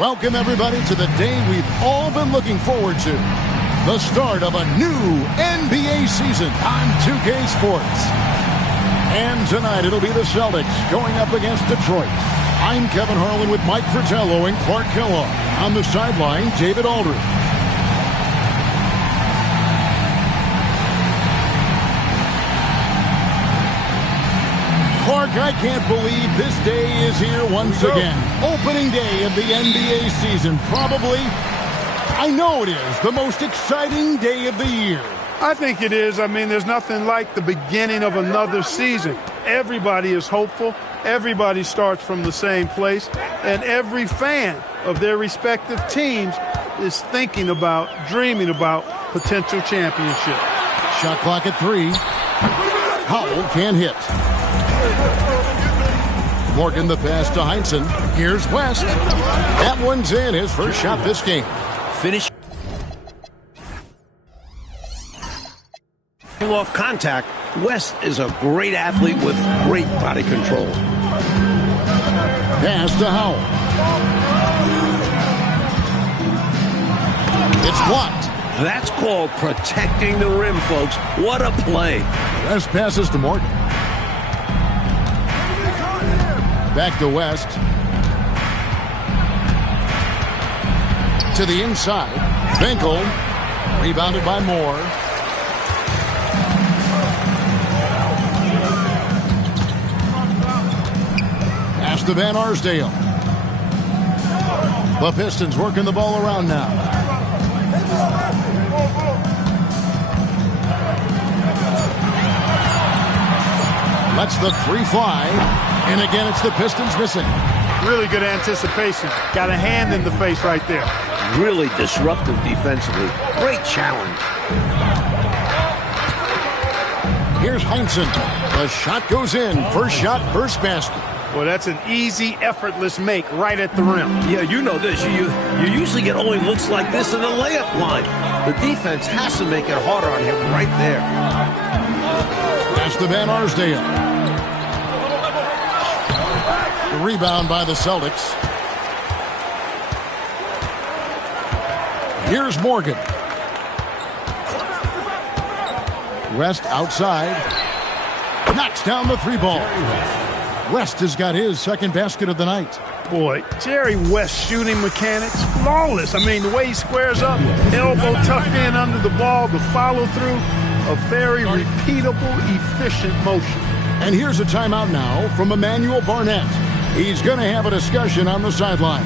Welcome, everybody, to the day we've all been looking forward to. The start of a new NBA season on 2K Sports. And tonight it'll be the Celtics going up against Detroit. I'm Kevin Harlan with Mike Fratello and Clark Kellogg. On the sideline, David Aldridge. Clark, I can't believe this day is here once again. Opening day of the NBA season. Probably, I know it is, the most exciting day of the year. I think it is. I mean, there's nothing like the beginning of another season. Everybody is hopeful. Everybody starts from the same place. And every fan of their respective teams is thinking about, dreaming about potential championship. Shot clock at 3. Howell can't hit. Morgan the pass to Heinsohn. Here's West. That one's in, his first shot this game. Finish off contact. West is a great athlete with great body control. Pass to Howell. It's blocked. That's called protecting the rim, folks. What a play. West passes to Morgan. Back to West. To the inside. Finkel. Rebounded by Moore. Pass to Van Arsdale. The Pistons working the ball around now. Lets the 3 fly. And again, it's the Pistons missing. Really good anticipation. Got a hand in the face right there. Really disruptive defensively. Great challenge. Here's Heinsohn. The shot goes in. First shot, first basket. Well, that's an easy, effortless make right at the rim. Yeah, you know this. You usually get only looks like this in the layup line. The defense has to make it harder on him right there. Pass to Van Arsdale. Rebound by the Celtics. Here's Morgan. West outside. Knocks down the 3 ball. West has got his second basket of the night. Boy, Jerry West's shooting mechanics, flawless. I mean, the way he squares up, elbow tucked in under the ball, the follow through, a very repeatable, efficient motion. And here's a timeout now from Emmanuel Barnett. He's going to have a discussion on the sideline.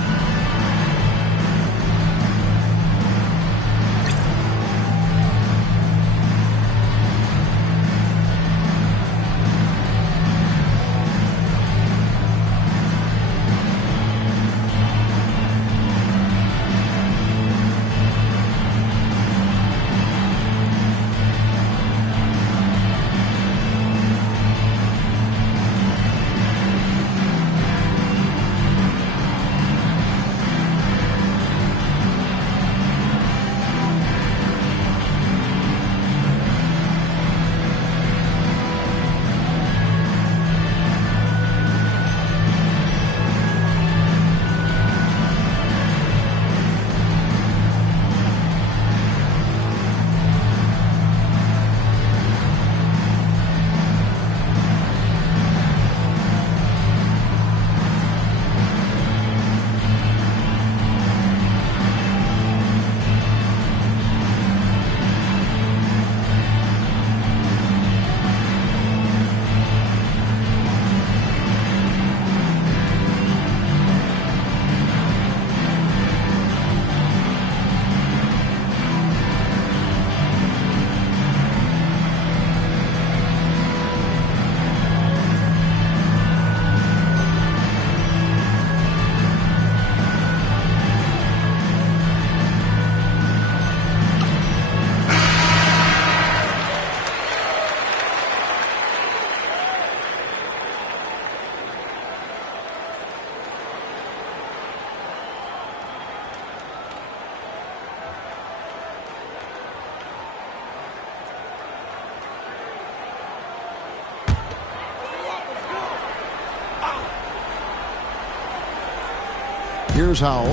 Here's Howell.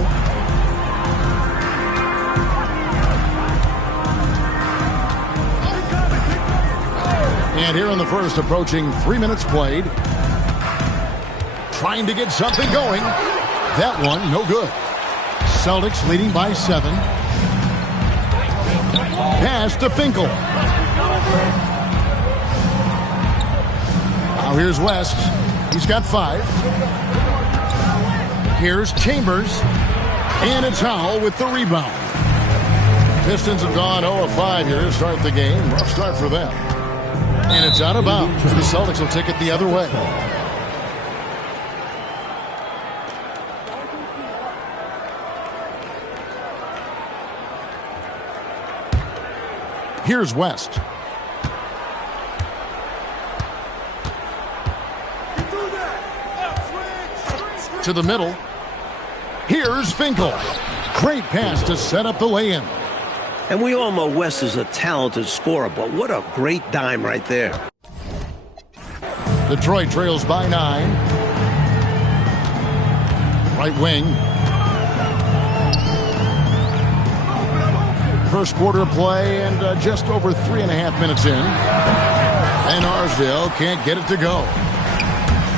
And here in the first, approaching 3 minutes played. Trying to get something going. That one, no good. Celtics leading by 7. Pass to Finkel. Now here's West. He's got 5. Here's Chambers. And it's Howell with the rebound. Pistons have gone 0 of 5 here to start the game. Rough start for them. And it's out of bounds. The Celtics will take it the other way. Here's West. To the middle. Here's Finkel. Great pass to set up the lay-in. And we all know West is a talented scorer, but what a great dime right there. Detroit trails by 9. Right wing. First quarter play and just over 3.5 minutes in. And Arsdale can't get it to go.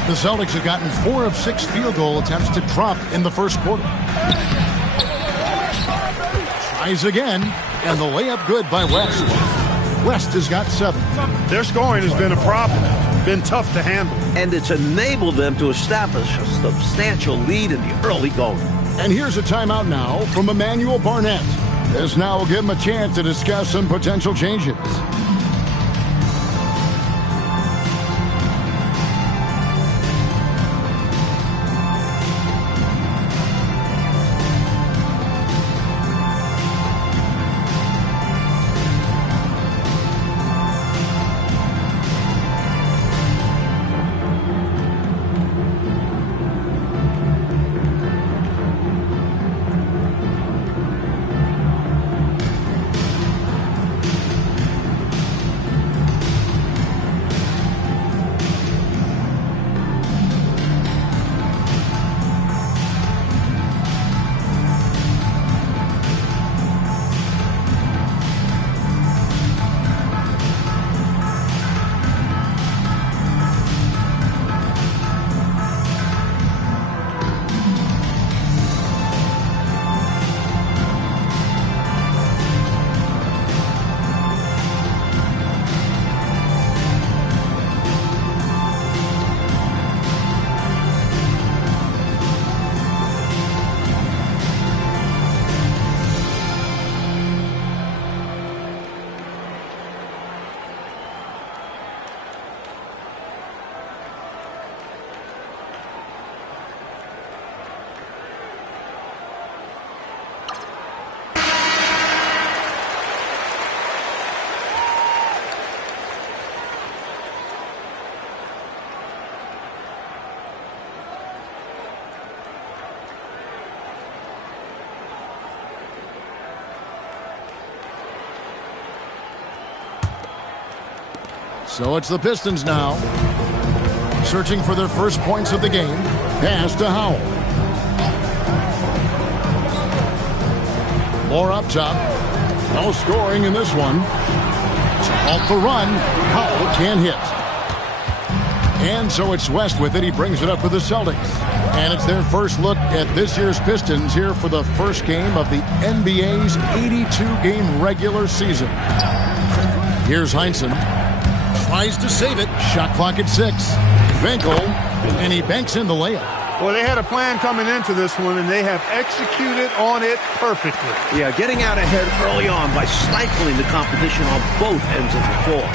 The Celtics have gotten 4 of 6 field goal attempts to drop in the first quarter. Tries again, and the layup good by West. West has got 7. Their scoring has been a problem. Been tough to handle. And it's enabled them to establish a substantial lead in the early going. And here's a timeout now from Emmanuel Barnett. This now will give him a chance to discuss some potential changes. So it's the Pistons now. Searching for their first points of the game. Pass to Howell. More up top. No scoring in this one. To halt the run. Howell can't hit. And so it's West with it. He brings it up for the Celtics. And it's their first look at this year's Pistons here for the first game of the NBA's 82-game regular season. Here's Heinsohn. Tries to save it. Shot clock at 6. Finkel, and he banks in the layup. Well, they had a plan coming into this one, and they have executed on it perfectly. Yeah, getting out ahead early on by stifling the competition on both ends of the floor.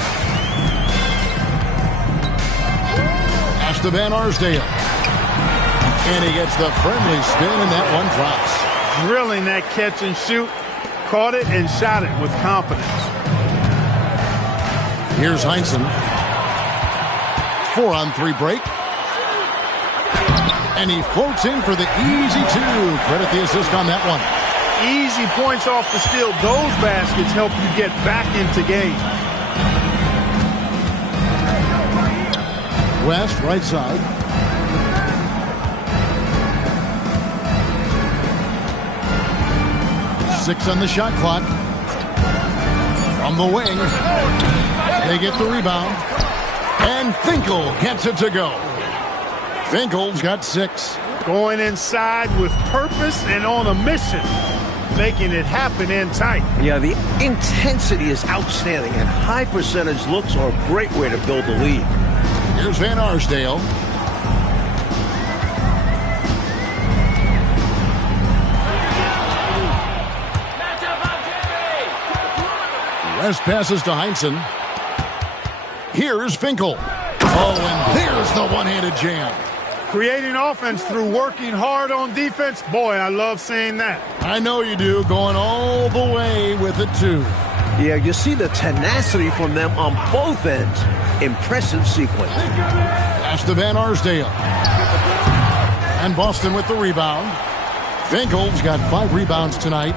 Pass to Van Arsdale. And he gets the friendly spin, and that one drops. Drilling that catch and shoot. Caught it and shot it with confidence. Here's Heinsohn. 4-on-3 break. And he floats in for the easy 2. Credit the assist on that one. Easy points off the steal. Those baskets help you get back into games. West, right side. 6 on the shot clock. From the wing, they get the rebound. And Finkel gets it to go. Finkel's got 6. Going inside with purpose and on a mission, making it happen in tight. Yeah, the intensity is outstanding, and high percentage looks are a great way to build the lead. Here's Van Arsdale. West passes to Heinsohn. Here's Finkel. Oh, and there's the one-handed jam. Creating offense through working hard on defense. Boy, I love seeing that. I know you do, going all the way with it, too. Yeah, you see the tenacity from them on both ends. Impressive sequence. Pass to Van Arsdale. And Boston with the rebound. Finkel's got 5 rebounds tonight.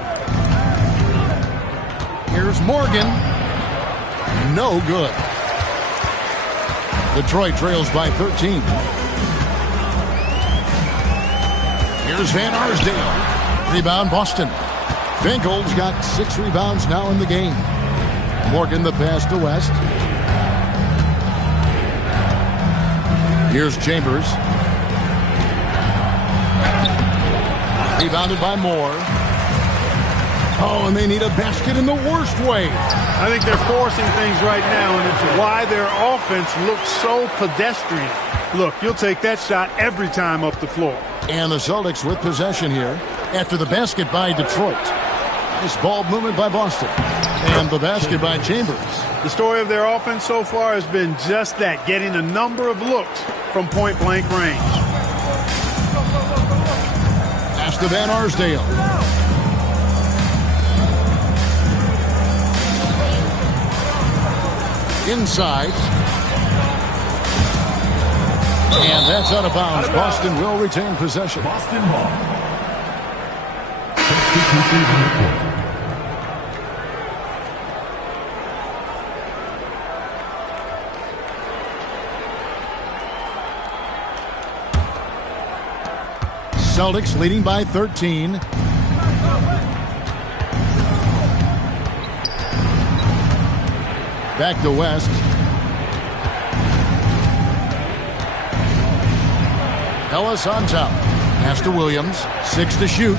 Here's Morgan. No good. Detroit trails by 13. Here's Van Arsdale. Rebound, Boston. Finkel's got 6 rebounds now in the game. Morgan the pass to West. Here's Chambers. Rebounded by Moore. Oh, and they need a basket in the worst way. I think they're forcing things right now, and it's why their offense looks so pedestrian. Look, you'll take that shot every time up the floor. And the Celtics with possession here after the basket by Detroit. Nice ball movement by Boston. And the basket by Chambers. The story of their offense so far has been just that, getting a number of looks from point-blank range. Pass to Van Arsdale. Inside. And that's out of bounds. Boston will retain possession. Boston ball. Substitution on the court. Celtics leading by 13. Back to West. Ellis on top. Pass to Williams. 6 to shoot.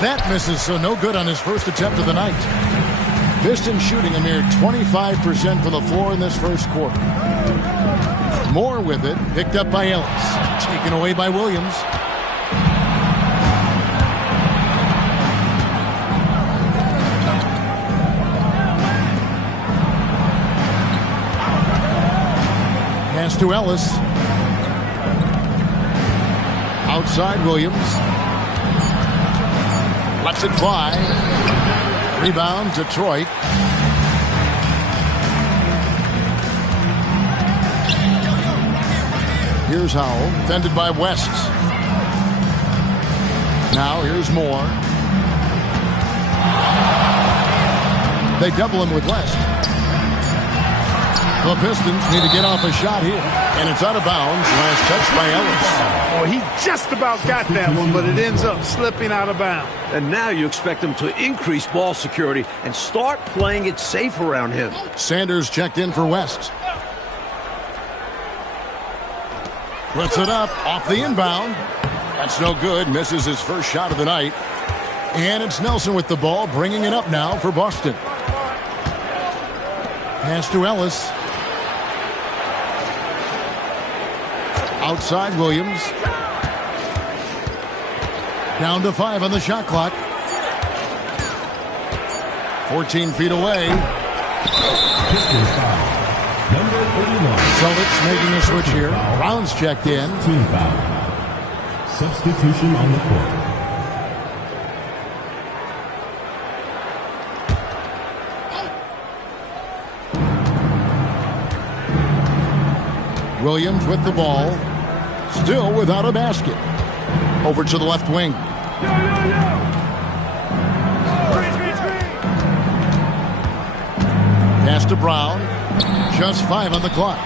That misses, so no good on his first attempt of the night. Pistons shooting a mere 25% from the floor in this first quarter. Moore with it. Picked up by Ellis. Taken away by Williams. Pass to Ellis. Outside Williams. Lets it fly. Rebound Detroit. Here's Howell. Defended by West. Now here's Moore. They double him with West. The Pistons need to get off a shot here. And it's out of bounds. Last touch by Ellis. Oh, he just about got that one, but it ends up slipping out of bounds. And now you expect them to increase ball security and start playing it safe around him. Sanders checked in for West. Puts it up off the inbound. That's no good. Misses his first shot of the night. And it's Nelson with the ball, bringing it up now for Boston. Pass to Ellis. Outside Williams. Down to 5 on the shot clock. 14 feet away. Pistons foul. Number 31. Celtics making a switch here. Brown's checked in. Team foul. Substitution on the court. Williams with the ball. Still without a basket. Over to the left wing. Pass to Brown. Just 5 on the clock.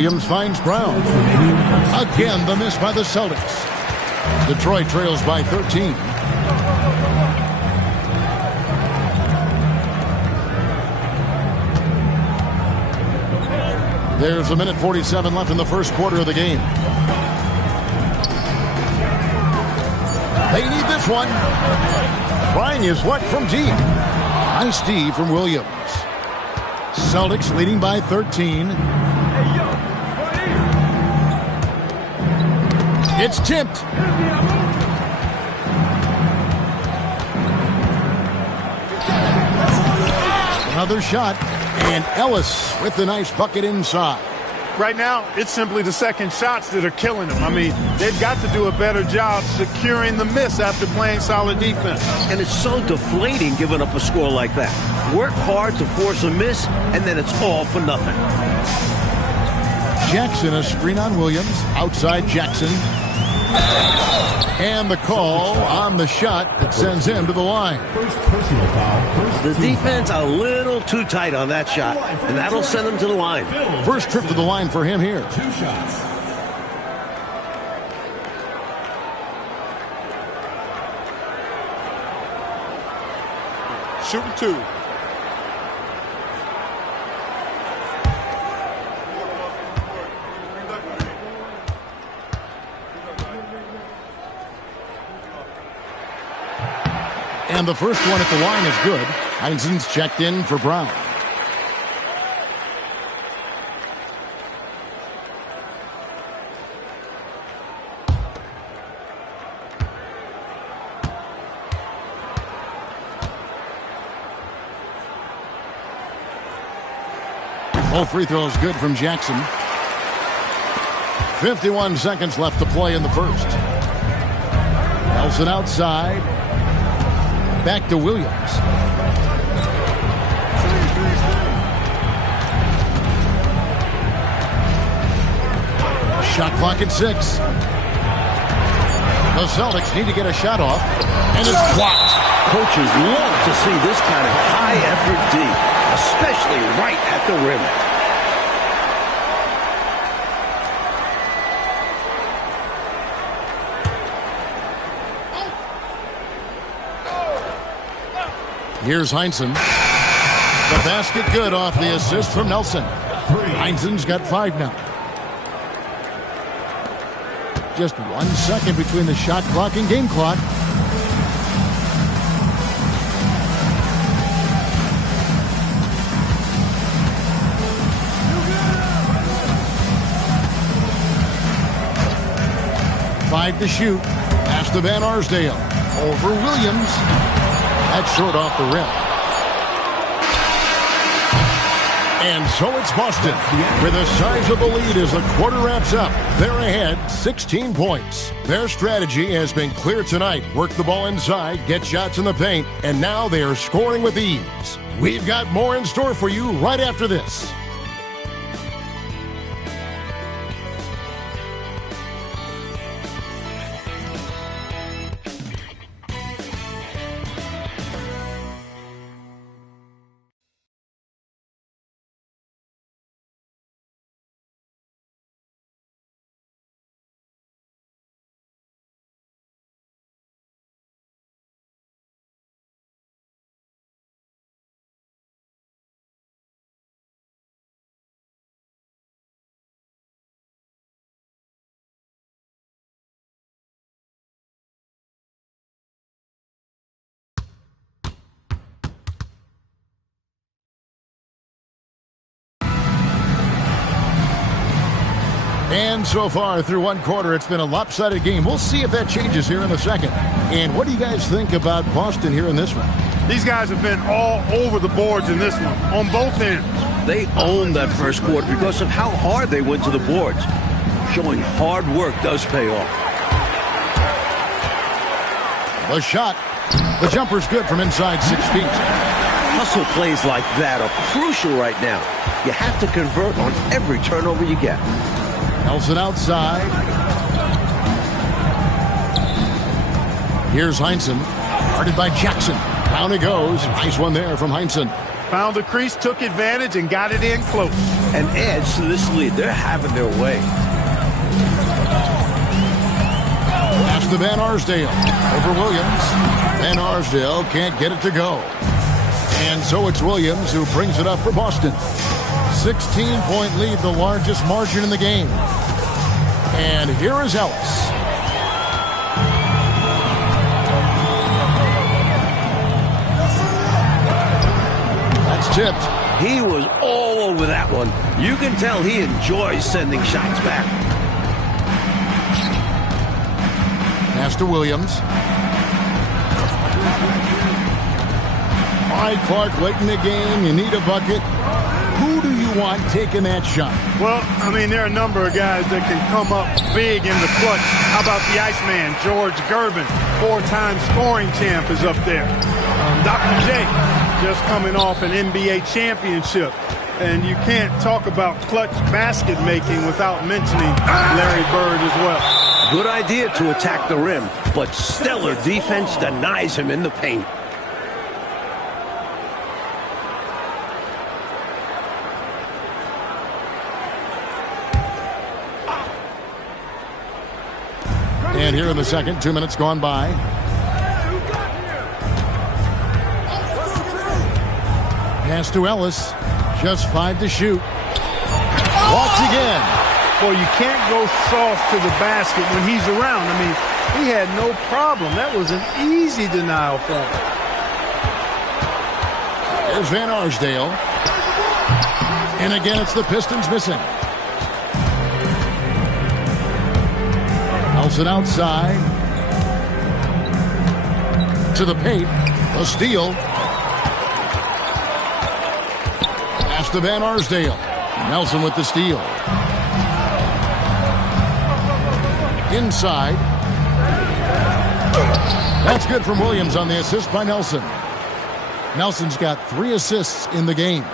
Williams finds Brown. Again, the miss by the Celtics. Detroit trails by 13. There's a minute 47 left in the first quarter of the game. They need this one. Trying his luck from deep. Nice D from Williams. Celtics leading by 13. It's tipped. Another shot. And Ellis with the nice bucket inside. Right now, it's simply the second shots that are killing them. I mean, they've got to do a better job securing the miss after playing solid defense. And it's so deflating giving up a score like that. Work hard to force a miss, and then it's all for nothing. Jackson, a screen on Williams. Outside Jackson. And the call on the shot that sends him to the line. First personal foul. The defense a little too tight on that shot, and that'll send him to the line. First trip to the line for him here. 2 shots. Shooting 2. And the first one at the line is good. Heinzen's checked in for Brown. Both free throws good from Jackson. 51 seconds left to play in the first. Nelson outside. Back to Williams. Shot clock at 6. The Celtics need to get a shot off, and it's blocked. Coaches love to see this kind of high-effort D, especially right at the rim. Here's Heinzen. The basket good off the assist from Nelson. Heinzen's got 5 now. Just 1 second between the shot clock and game clock. Five to shoot. Pass to Van Arsdale. Over Williams. That's short off the rim. And so it's Boston with a sizable lead as the quarter wraps up. They're ahead 16 points. Their strategy has been clear tonight. Work the ball inside, get shots in the paint, and now they are scoring with ease. We've got more in store for you right after this. And so far through one quarter, it's been a lopsided game. We'll see if that changes here in a second. And what do you guys think about Boston here in this one? These guys have been all over the boards in this one, on both ends. They owned that first quarter because of how hard they went to the boards. Showing hard work does pay off. The shot. The jumper's good from inside 6 feet. Hustle plays like that are crucial right now. You have to convert on every turnover you get. Nelson outside. Here's Heinzen. Guarded by Jackson. Down it goes. Nice one there from Heinzen. Found the crease, took advantage, and got it in close. and adds to this lead. They're having their way. Pass to Van Arsdale over Williams. Van Arsdale can't get it to go. And so it's Williams who brings it up for Boston. 16-point lead, the largest margin in the game. And here is Ellis. That's tipped. He was all over that one. You can tell he enjoys sending shots back. Pass to Williams. All right, Clark, late in the game, you need a bucket. Who do you want taking that shot? Well, I mean, there are a number of guys that can come up big in the clutch. How about the Iceman, George Gervin, 4-time scoring champ is up there. Dr. J, just coming off an NBA championship. And you can't talk about clutch basket making without mentioning Larry Bird as well. Good idea to attack the rim, but stellar defense denies him in the paint. And here in the second, 2 minutes gone by. Pass to Ellis. Just 5 to shoot. Walks again. Boy, you can't go soft to the basket when he's around. I mean, he had no problem. That was an easy denial for him. There's Van Arsdale. And again, it's the Pistons missing. Nelson outside. To the paint. A steal. Pass to Van Arsdale. Nelson with the steal. Inside. That's good from Williams on the assist by Nelson. Nelson's got 3 assists in the game.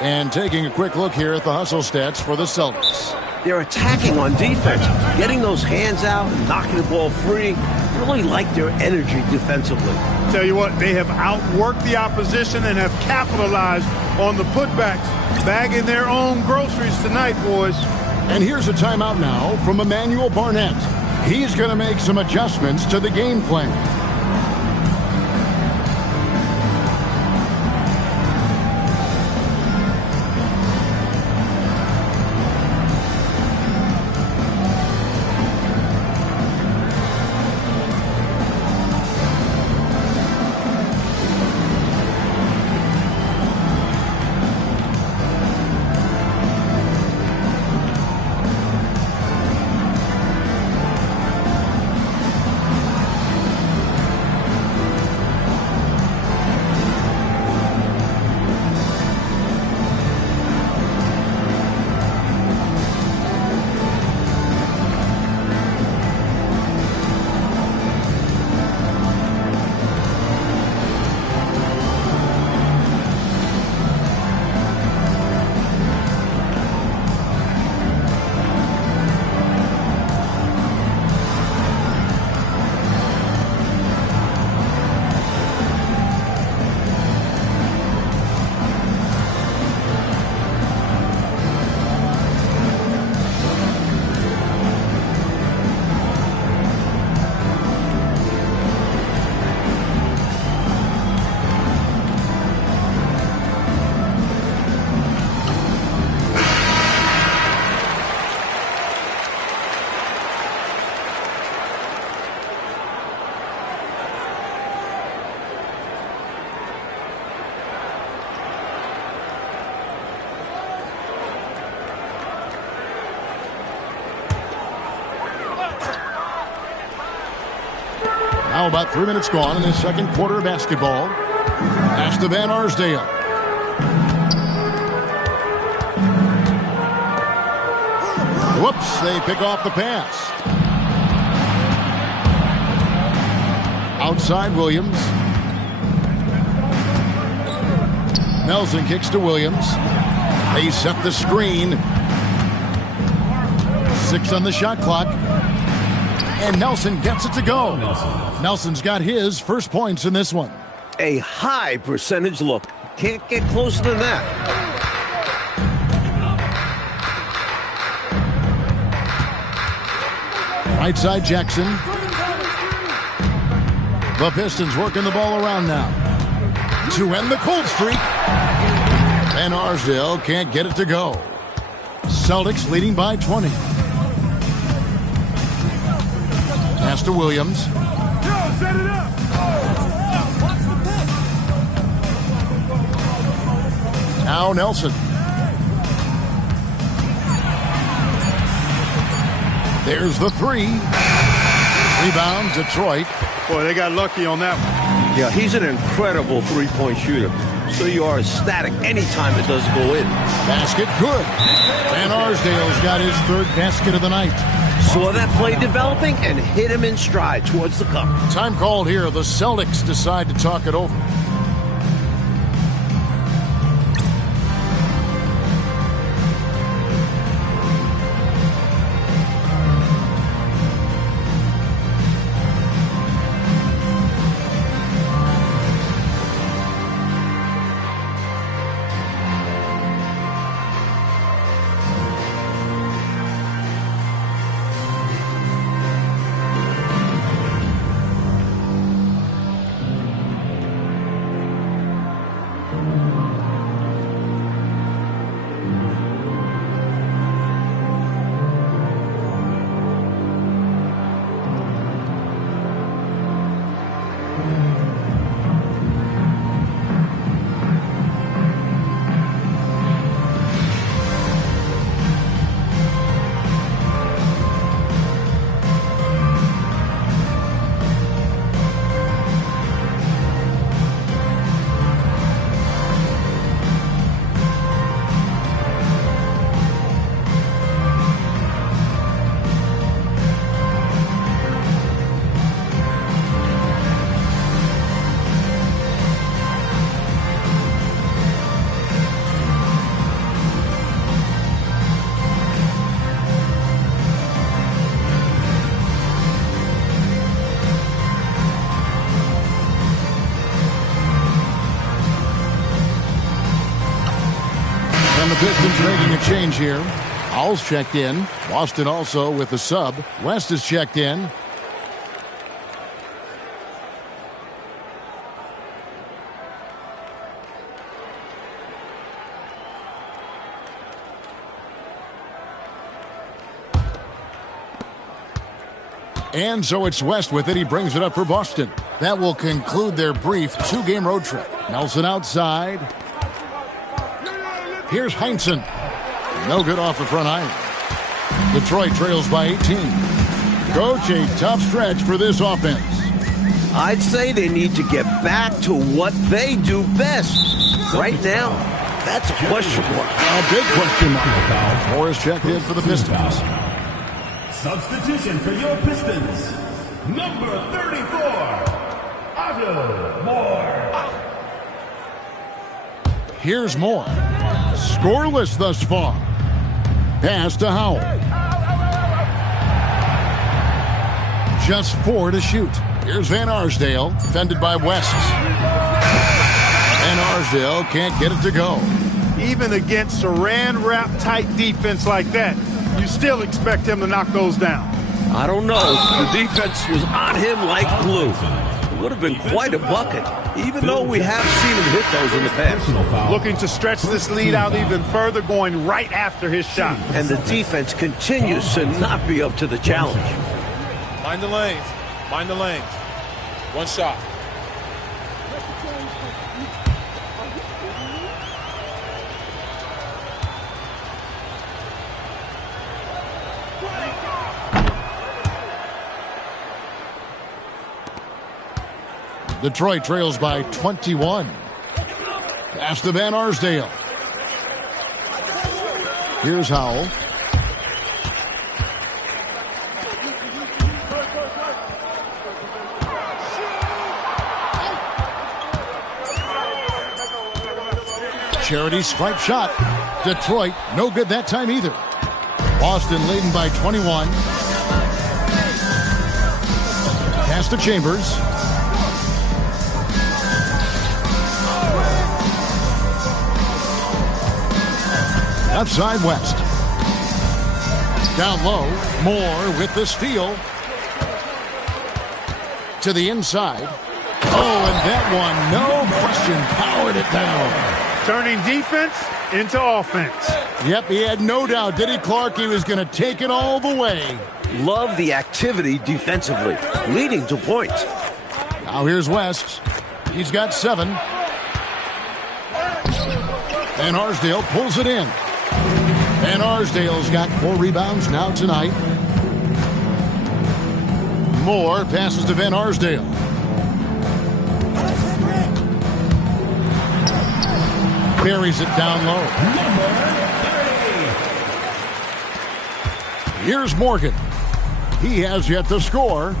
And taking a quick look here at the hustle stats for the Celtics. They're attacking on defense, getting those hands out and knocking the ball free. Really like their energy defensively. Tell you what, they have outworked the opposition and have capitalized on the putbacks, bagging their own groceries tonight, boys. And here's a timeout now from Emmanuel Barnett. He's going to make some adjustments to the game plan. Now about 3 minutes gone in the second quarter of basketball. Pass to Van Arsdale. Whoops, they pick off the pass. Outside Williams. Nelson kicks to Williams. They set the screen. 6 on the shot clock. And Nelson gets it to go. Nelson's got his first points in this one. A high percentage look. Can't get closer than that. Right side, Jackson. The Pistons working the ball around now to end the cold streak. And Arsdale can't get it to go. Celtics leading by 20. Pass to Williams. Set it up. Now Nelson. There's the three. Rebound, Detroit. Boy, they got lucky on that one. Yeah, he's an incredible three-point shooter. So you are ecstatic anytime it doesn't go in. Basket good. Van Arsdale's got his third basket of the night. Saw that play developing and hit him in stride towards the cup. Time called here. The Celtics decide to talk it over. And the Pistons making a change here. Howell's checked in. Boston also with the sub. West is checked in. And so it's West with it. He brings it up for Boston. That will conclude their brief two-game road trip. Nelson outside. Here's Heinsohn. No good off the front iron. Detroit trails by 18. Coach, a tough stretch for this offense. I'd say they need to get back to what they do best. Right now, that's a question mark. A big question mark. Morris checked in for the Pistons. Substitution for your Pistons, number 34, Otto Moore. Here's Moore. Scoreless thus far. Pass to Howell. Just 4 to shoot. Here's Van Arsdale, defended by West. Van Arsdale can't get it to go. Even against saran wrap tight defense like that, you still expect him to knock those down. I don't know. The defense was on him like glue. It would have been quite a bucket, even though we have seen him hit those in the past. Looking to stretch this lead out even further, going right after his shot. And the defense continues to not be up to the challenge. Mind the lanes. Mind the lanes. One shot. Detroit trails by 21. Pass to Van Arsdale. Here's Howell. Charity stripe shot. Detroit, no good that time either. Boston leading by 21. Pass to Chambers. Outside West. Down low, Moore with the steal. To the inside. Oh, and that one, no question, powered it down. Turning defense into offense. Yep, he had no doubt, did he, Clark? He was going to take it all the way. Love the activity defensively, leading to points. Now here's West. He's got 7. And Arsdale pulls it in. And Arsdale's got 4 rebounds now tonight. Moore passes to Van Arsdale. Carries it down low. Here's Morgan. He has yet to score.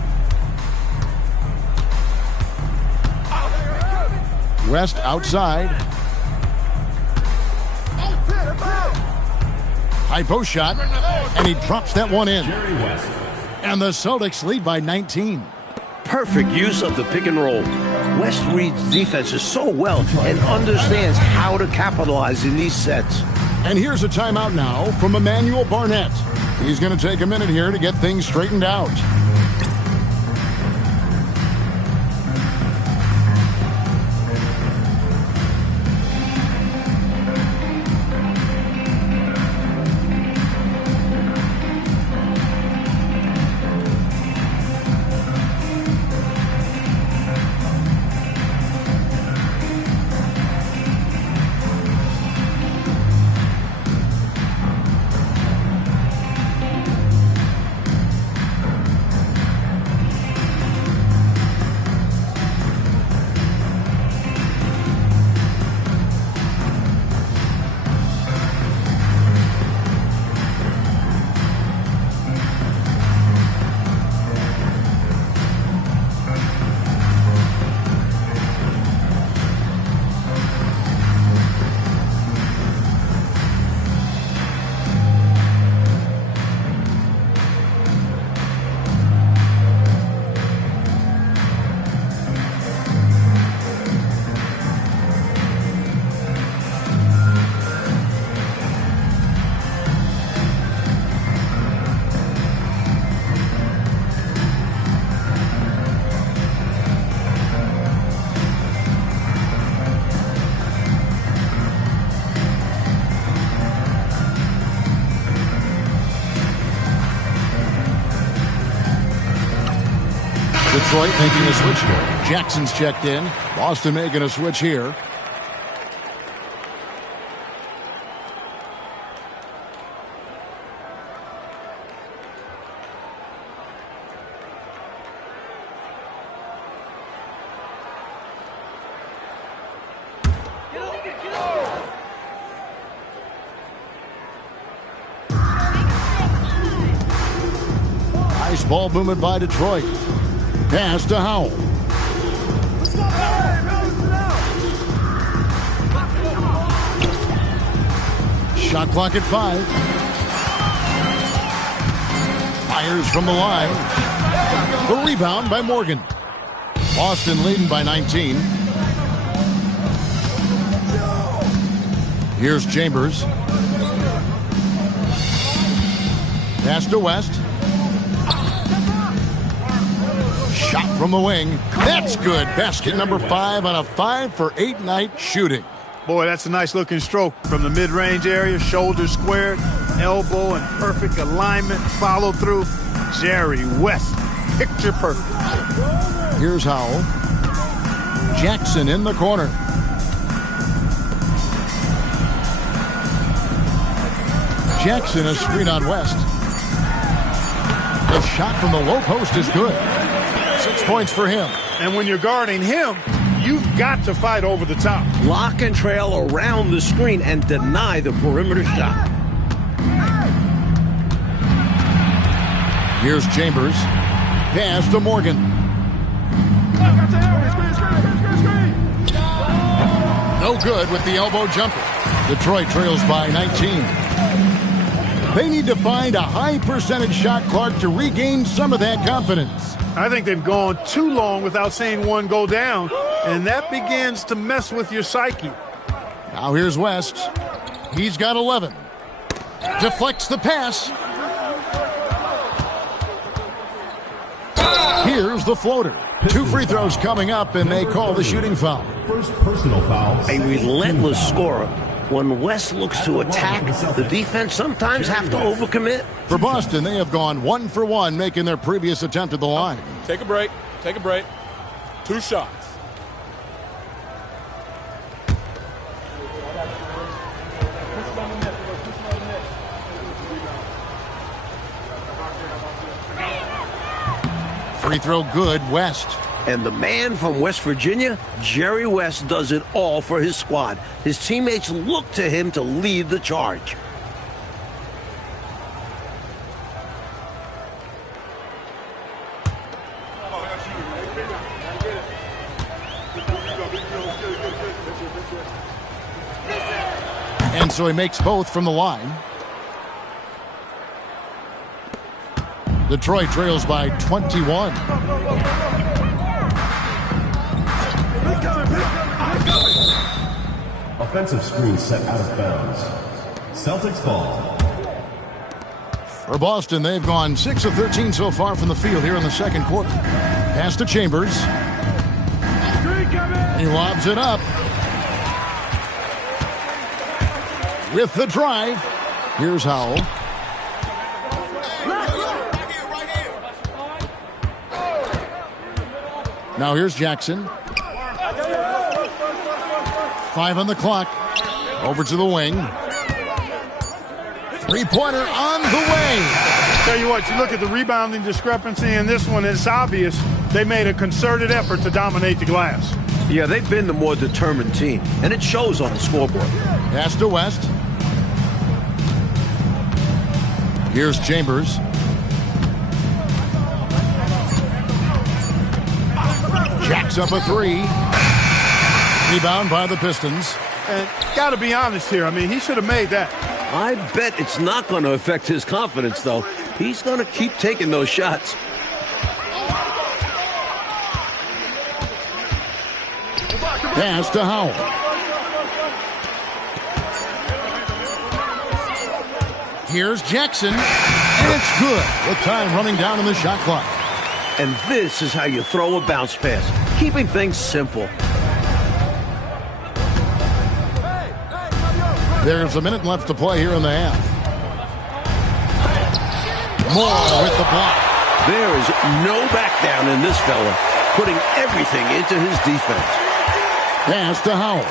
West outside. High post shot, and he drops that one in. And the Celtics lead by 19. Perfect use of the pick and roll. West reads defenses so well and understands how to capitalize in these sets. And here's a timeout now from Emmanuel Barnett. He's going to take a minute here to get things straightened out. Detroit making a switch here. Jackson's checked in. Boston making a switch here. Nice ball movement by Detroit. Pass to Howell. Shot clock at 5. Fires from the line. The rebound by Morgan. Boston leading by 19. Here's Chambers. Pass to West. Shot from the wing. That's good. Basket number 5 on a 5-for-8 night shooting. Boy, that's a nice looking stroke from the mid-range area. Shoulder squared, elbow in perfect alignment, follow through. Jerry West, picture perfect. Here's Howell. Jackson in the corner. Jackson a screen on West. The shot from the low post is good. 6 points for him. And when you're guarding him, you've got to fight over the top. Lock and trail around the screen and deny the perimeter shot. Here's Chambers. Pass to Morgan. No good with the elbow jumper. Detroit trails by 19. They need to find a high percentage shot, Clark, to regain some of that confidence. I think they've gone too long without seeing one go down, and that begins to mess with your psyche. Now here's West. He's got 11. Deflects the pass. Here's the floater. 2 free throws coming up, and they call the shooting foul. First personal foul. A relentless scorer. When West looks to attack, the defense sometimes have to overcommit. For Boston, they have gone 1 for 1, making their previous attempt at the line. Take a break. Take a break. 2 shots. Free throw good, West. And the man from West Virginia, Jerry West, does it all for his squad. His teammates look to him to lead the charge. And so he makes both from the line. Detroit trails by 21. Offensive screen set out of bounds. Celtics ball. For Boston, they've gone 6 of 13 so far from the field here in the second quarter. Pass to Chambers. He lobs it up. With the drive. Here's Howell. Now here's Jackson. 5 on the clock. Over to the wing. 3-pointer on the way. Tell you what, you look at the rebounding discrepancy in this one, it's obvious they made a concerted effort to dominate the glass. Yeah, they've been the more determined team, and it shows on the scoreboard. Pass to West. Here's Chambers. Jacks up a 3. Rebound by the Pistons. And got to be honest here, I mean, he should have made that. I bet it's not going to affect his confidence, though. He's going to keep taking those shots. Pass to Howell. Here's Jackson, and it's good with time running down on the shot clock. And this is how you throw a bounce pass, keeping things simple. There's a minute left to play here in the half. Moore with the block. There is no back down in this fella, putting everything into his defense. Pass to Howell.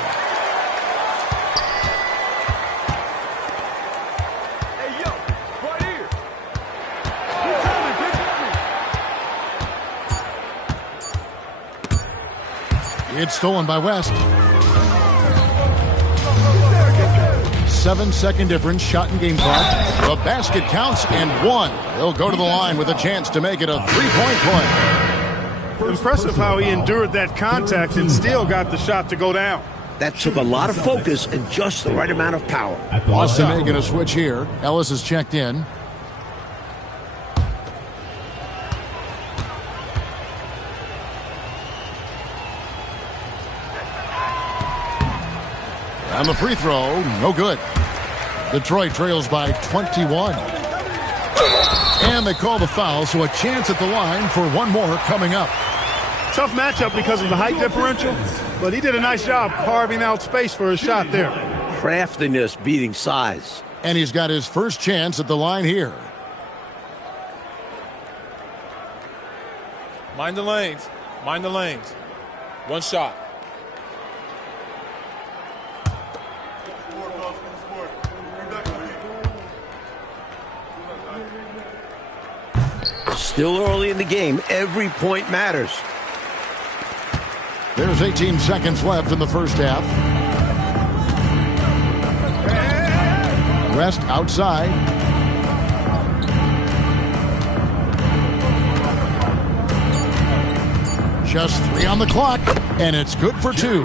It's stolen by West. 7-second difference, shot and game clock. The basket counts and 1. He'll go to the line with a chance to make it a 3-point play. Impressive how he endured that contact and still got the shot to go down. That took a lot of focus and just the right amount of power. Boston making a switch here. Ellis is checked in. And the free throw, no good. Detroit trails by 21. And they call the foul, so a chance at the line for one more coming up. Tough matchup because of the height differential, but he did a nice job carving out space for his shot there. Craftiness beating size. And he's got his first chance at the line here. Mind the lanes. Mind the lanes. 1 shot. Still early in the game. Every point matters. There's 18 seconds left in the first half. West outside. Just 3 on the clock, and it's good for 2.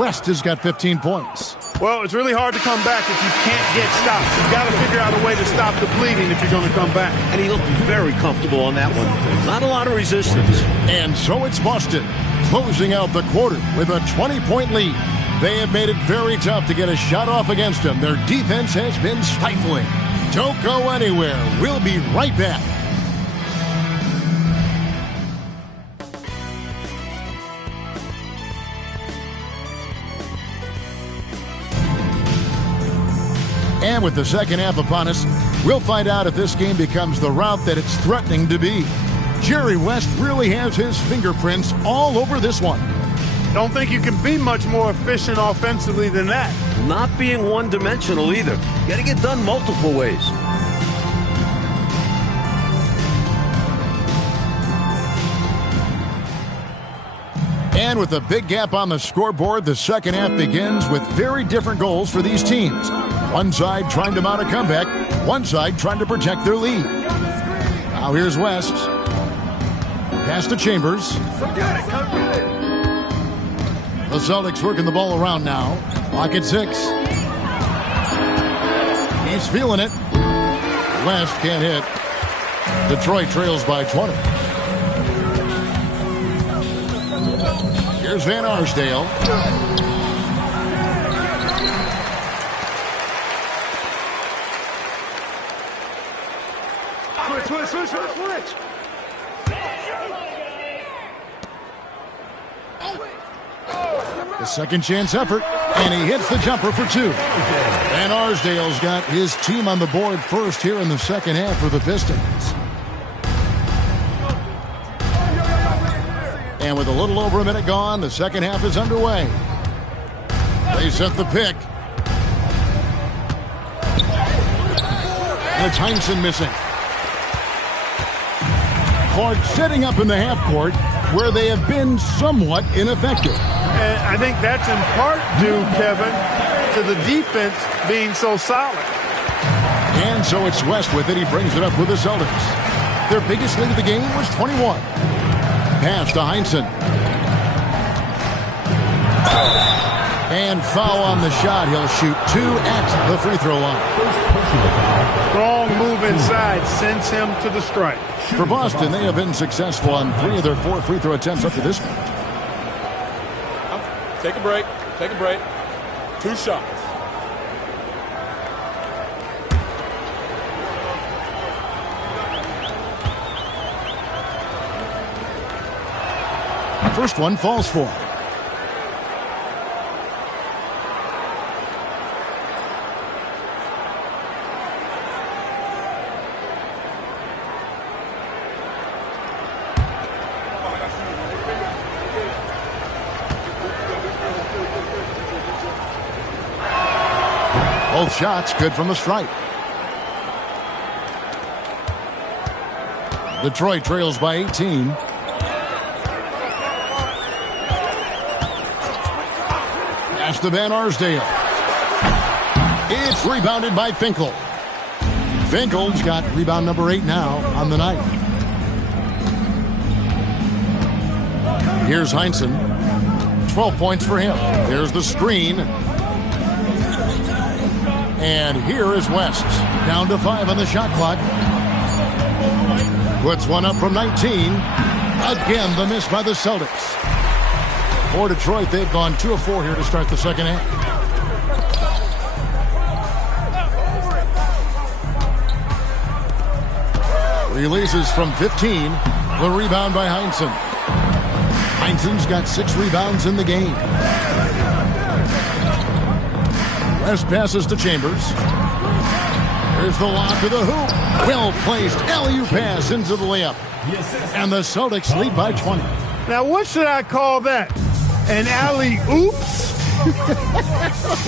West has got 15 points. Well, it's really hard to come back if you can't get stopped. You've got to figure out a way to stop the bleeding if you're going to come back. And he looked very comfortable on that one. Not a lot of resistance. And so it's Boston closing out the quarter with a 20-point lead. They have made it very tough to get a shot off against them. Their defense has been stifling. Don't go anywhere. We'll be right back. And with the second half upon us, we'll find out if this game becomes the rout that it's threatening to be. Jerry West really has his fingerprints all over this one. Don't think you can be much more efficient offensively than that. Not being one-dimensional either. Getting it done multiple ways. And with a big gap on the scoreboard, the second half begins with very different goals for these teams. One side trying to mount a comeback, one side trying to protect their lead. Now here's West. Pass to Chambers. The Celtics working the ball around now. Clock at 6. He's feeling it. West can't hit. Detroit trails by 20. Here's Van Arsdale. Switch. The second chance effort, and he hits the jumper for 2. Van Arsdale's got his team on the board first here in the second half for the Pistons. And with a little over a minute gone, the second half is underway. They set the pick. And it's Heinsohn missing. Clark setting up in the half court where they have been somewhat ineffective. And I think that's in part due, Kevin, to the defense being so solid. And so it's West with it. He brings it up with the Celtics. Their biggest lead of the game was 21. Pass to Heinsohn. And foul on the shot. He'll shoot 2 at the free throw line. Strong move inside sends him to the strike. For Boston, they have been successful on 3 of their 4 free throw attempts up to this point. Take a break. 2 shots. First one falls for. Both shots good from the stripe. Detroit trails by 18. Pass to Van Arsdale. It's rebounded by Finkel. Finkel's got rebound number 8 now on the night. Here's Heinsohn. 12 points for him. There's the screen. And here is West. Down to 5 on the shot clock. Puts one up from 19. Again, the miss by the Celtics. For Detroit, they've gone 2 of 4 here to start the second half. Releases from 15. The rebound by Heinsohn. Heinsohn's got 6 rebounds in the game. West passes to Chambers. Here's the lob to the hoop. Well placed alley-oop pass into the layup. And the Celtics lead by 20. Now, what should I call that? An alley-oops?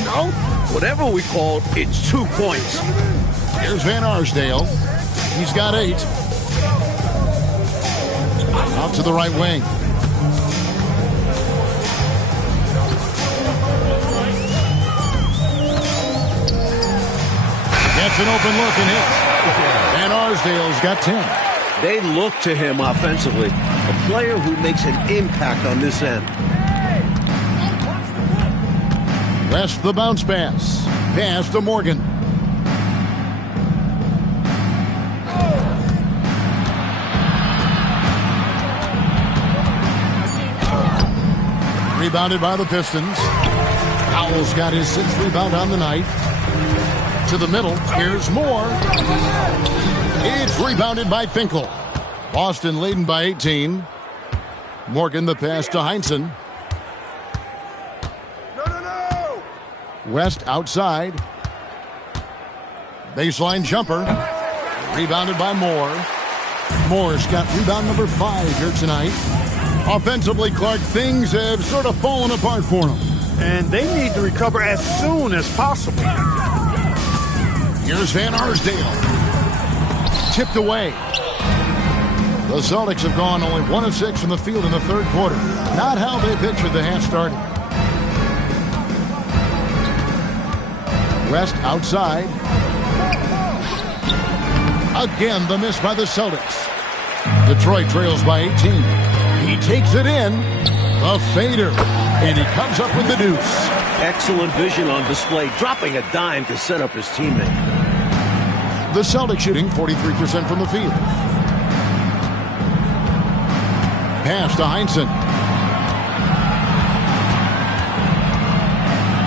No. Whatever we call it, it's 2 points. Here's Van Arsdale. He's got 8. Out to the right wing. Gets an open look and hits. Van Arsdale's got 10. They look to him offensively. A player who makes an impact on this end. West the bounce pass. Pass to Morgan. Rebounded by the Pistons. Powell's got his 6th rebound on the night. To the middle. Here's more. It's rebounded by Finkel. Boston leading by 18. Morgan the pass to Heinsohn. West outside. Baseline jumper. Rebounded by Moore. Moore's got rebound number 5 here tonight. Offensively, Clark, things have sort of fallen apart for them. And they need to recover as soon as possible. Here's Van Arsdale. Tipped away. The Celtics have gone only 1 of 6 from the field in the third quarter. Not how they pictured the half starting. West outside. Again, the miss by the Celtics. Detroit trails by 18. He takes it in. The fader. And he comes up with the deuce. Excellent vision on display, dropping a dime to set up his teammate. The Celtics shooting 43% from the field. Pass to Heinsohn.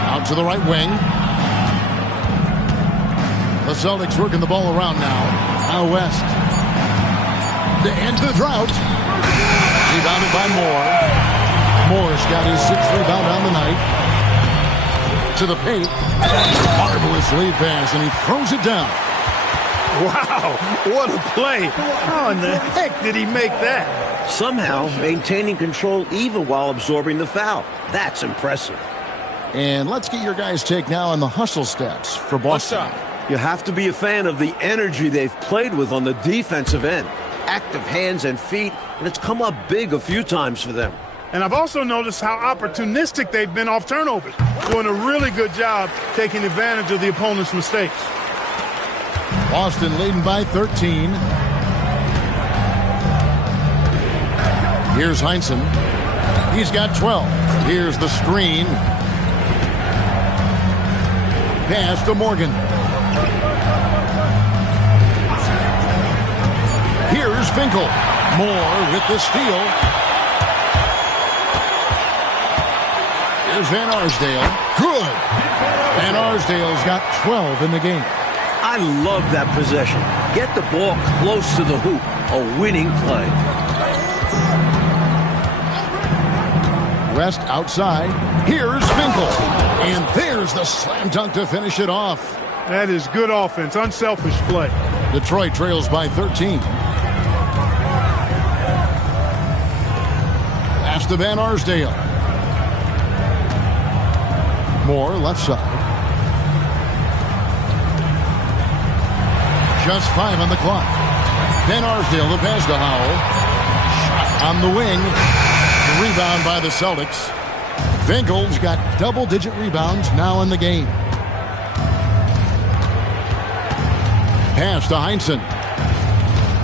Out to the right wing. The Celtics working the ball around now. Now West. To end the drought. Rebounded by Moore. Moore's got his 6th rebound on the night. To the paint. Marvelous lead pass, and he throws it down. Wow, what a play. How in the heck did he make that? Somehow maintaining control even while absorbing the foul. That's impressive. And let's get your guys' take now on the hustle stats for Boston. You have to be a fan of the energy they've played with on the defensive end. Active hands and feet, and it's come up big a few times for them. And I've also noticed how opportunistic they've been off turnovers, doing a really good job taking advantage of the opponent's mistakes. Boston leading by 13. Here's Heinsohn. He's got 12. Here's the screen. Pass to Morgan. Here's Finkel. Moore with the steal. Here's Van Arsdale. Good. Van Arsdale's got 12 in the game. I love that possession. Get the ball close to the hoop. A winning play. West outside. Here's Finkel. And there's the slam dunk to finish it off. That is good offense. Unselfish play. Detroit trails by 13. Pass to Van Arsdale. Moore left side. Just 5 on the clock. Van Arsdale the pass to Howell. Shot on the wing. The rebound by the Celtics. Finkel's got double-digit rebounds now in the game. Pass to Heinsohn.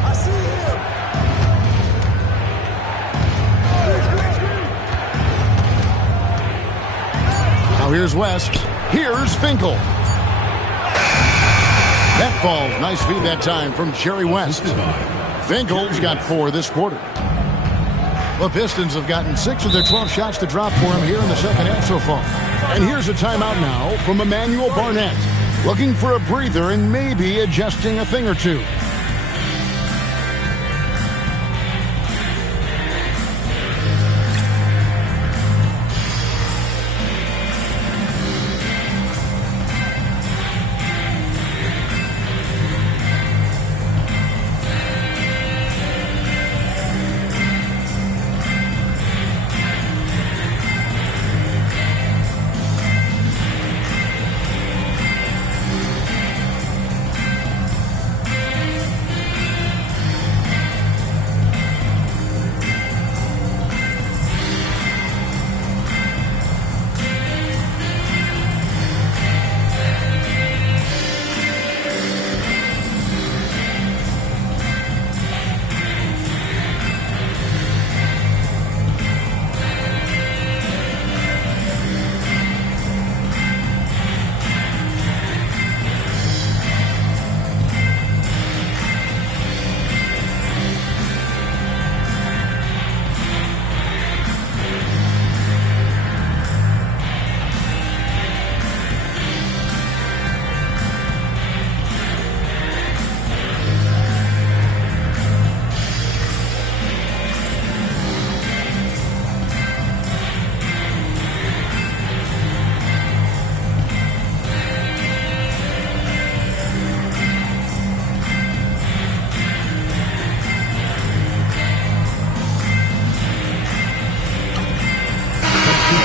I see him. Now here's West. Here's Finkel. That falls. Nice feed that time from Jerry West. Finkel's got 4 this quarter. The Pistons have gotten 6 of their 12 shots to drop for him here in the second half so far. And here's a timeout now from Emmanuel Barnett. Looking for a breather and maybe adjusting a thing or two.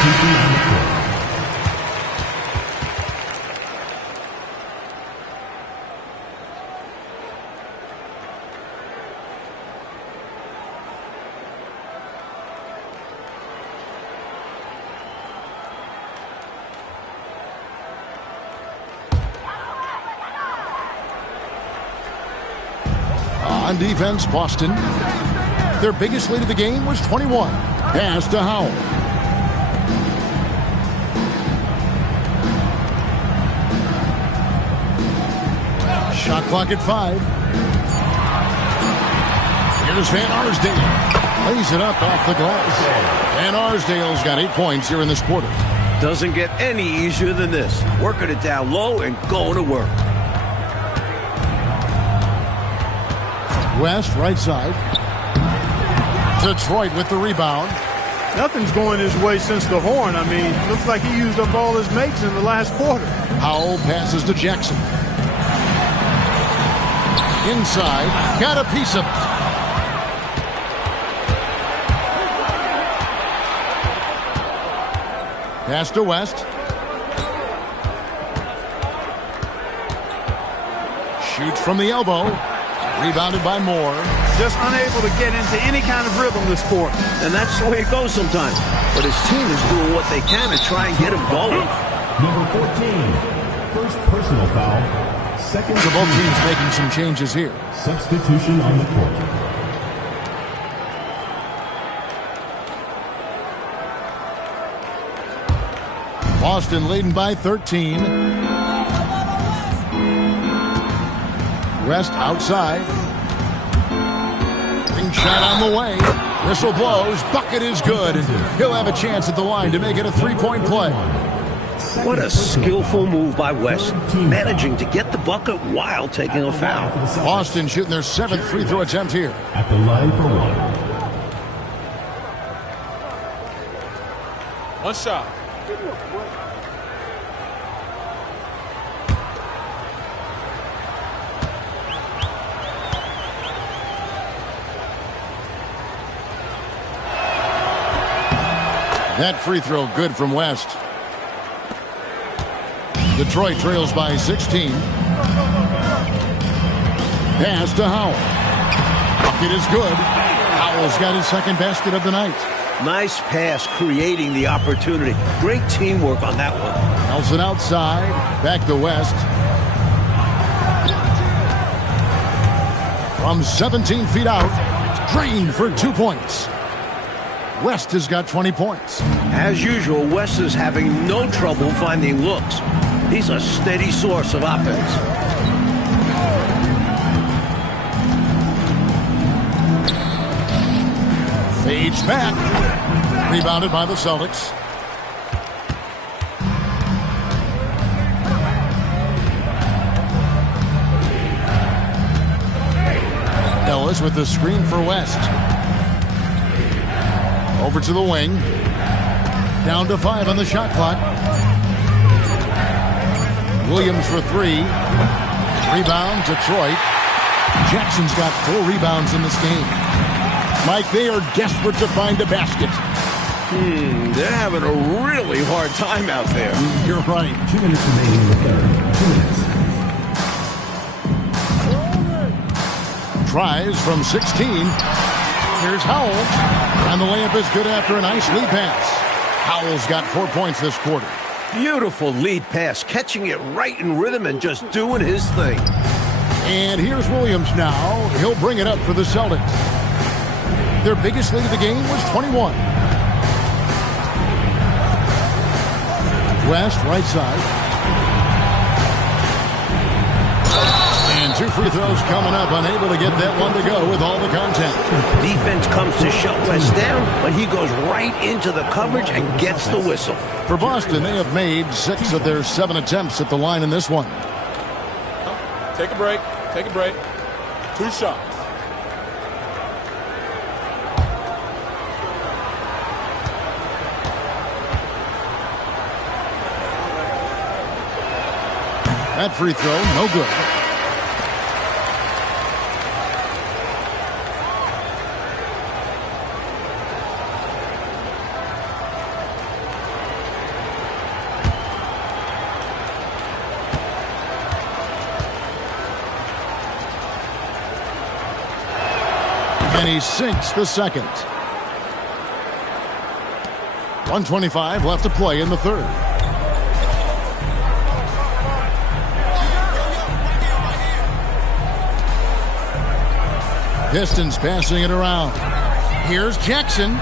Substitution on the court. On defense, Boston. Their biggest lead of the game was 21. Pass to Howell. Shot clock at 5. Here's Van Arsdale. Lays it up off the glass. Van Arsdale's got 8 points here in this quarter. Doesn't get any easier than this. Working it down low and going to work. West, right side. Detroit with the rebound. Nothing's going his way since the horn. I mean, looks like he used up all his makes in the last quarter. Howell passes to Jackson. Inside, got a piece of it. Pass to West. Shoots from the elbow. Rebounded by Moore. Just unable to get into any kind of rhythm this quarter. And that's the way it goes sometimes. But his team is doing what they can to try and get him going. Number 14, first personal foul. Second. So both teams making some changes here. Substitution on the court. Boston leading by 13. West outside. Ring shot on the way. Whistle blows. Bucket is good. And he'll have a chance at the line to make it a 3-point play. What a skillful move by West, managing to get the bucket while taking a foul. Boston shooting their 7th free throw attempt here. At the line for 1. One shot. That free throw good from West. Detroit trails by 16. Pass to Howell. Bucket is good. Howell's got his second basket of the night. Nice pass, creating the opportunity. Great teamwork on that one. Nelson outside. Back to West. From 17 feet out. Drained for 2 points. West has got 20 points. As usual, West is having no trouble finding looks. He's a steady source of offense. Fades back. Rebounded by the Celtics. Ellis with the screen for West. Over to the wing. Down to 5 on the shot clock. Williams for 3. Rebound, Detroit. Jackson's got 4 rebounds in this game. Mike, they are desperate to find a basket. They're having a really hard time out there. You're right. 2 minutes remaining in the third. 2 minutes. Tries from 16. Here's Howell. And the layup is good after a nice lead pass. Howell's got 4 points this quarter. Beautiful lead pass, catching it right in rhythm and just doing his thing. And here's Williams now. He'll bring it up for the Celtics. Their biggest lead of the game was 21. West, right side. And 2 free throws coming up. Unable to get that one to go with all the contact. Defense comes to shut West down, but he goes right into the coverage and gets the whistle. For Boston, they have made 6 of their 7 attempts at the line in this one. Take a break. Take a break. 2 shots. That free throw, no good. And he sinks the second. 1:25 left to play in the third. Pistons passing it around. Here's Jackson.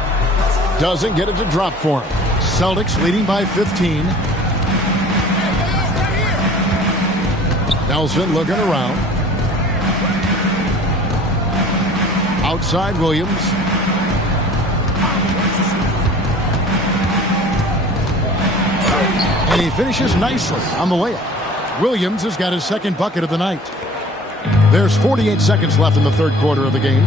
Doesn't get it to drop for him. Celtics leading by 15. Nelson looking around. Outside Williams. And he finishes nicely on the layup. Williams has got his second bucket of the night. There's 48 seconds left in the third quarter of the game.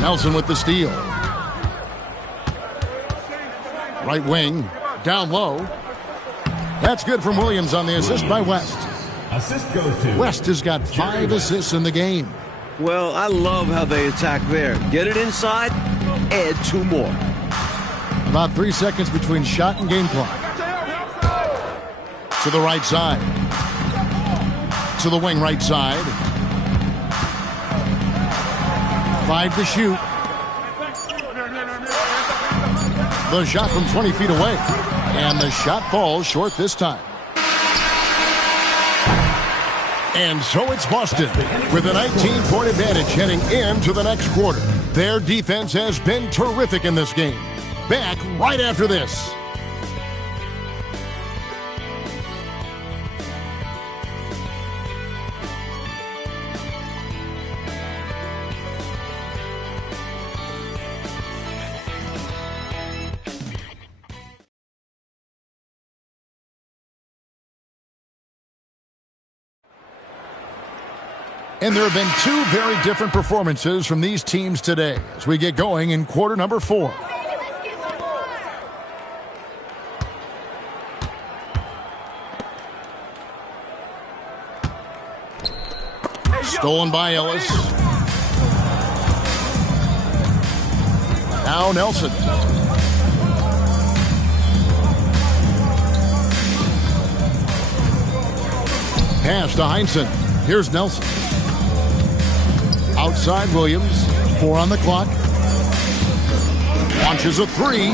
Nelson with the steal. Right wing, down low. That's good from Williams on the assist by West. Assist goes to West has got 5 assists in the game. Well, I love how they attack there. Get it inside, add 2 more. About 3 seconds between shot and game clock. To the right side. To the wing right side. 5 to shoot. The shot from 20 feet away. And the shot falls short this time. And so it's Boston with a 19-point advantage heading into the next quarter. Their defense has been terrific in this game. Back right after this. And there have been 2 very different performances from these teams today as we get going in quarter number 4. Stolen by Ellis. Now Nelson. Pass to Heinsohn. Here's Nelson. Outside Williams. 4 on the clock. Launches a 3.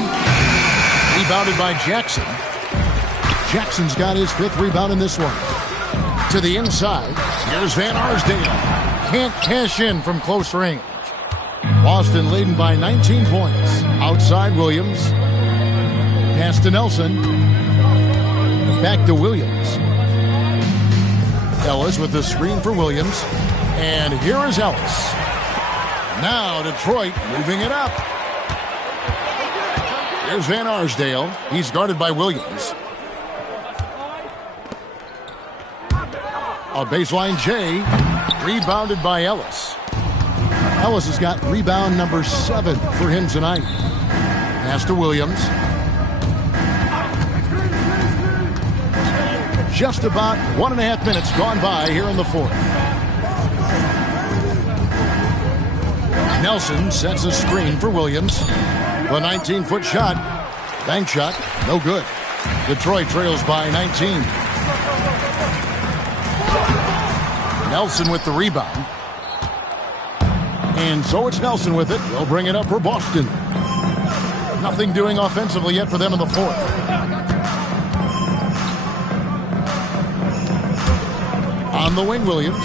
Rebounded by Jackson. Jackson's got his 5th rebound in this one. To the inside. Here's Van Arsdale. Can't cash in from close range. Boston leading by 19 points. Outside Williams. Pass to Nelson. Back to Williams. Ellis with the screen for Williams. And here is Ellis. Now Detroit moving it up. Here's Van Arsdale. He's guarded by Williams. A baseline J. Rebounded by Ellis. Ellis has got rebound number 7 for him tonight. Pass to Williams. Just about 1.5 minutes gone by here in the fourth. Nelson sets a screen for Williams. The 19-foot shot. Bank shot. No good. Detroit trails by 19. Nelson with the rebound. And so it's Nelson with it. They'll bring it up for Boston. Nothing doing offensively yet for them in the fourth. On the wing, Williams.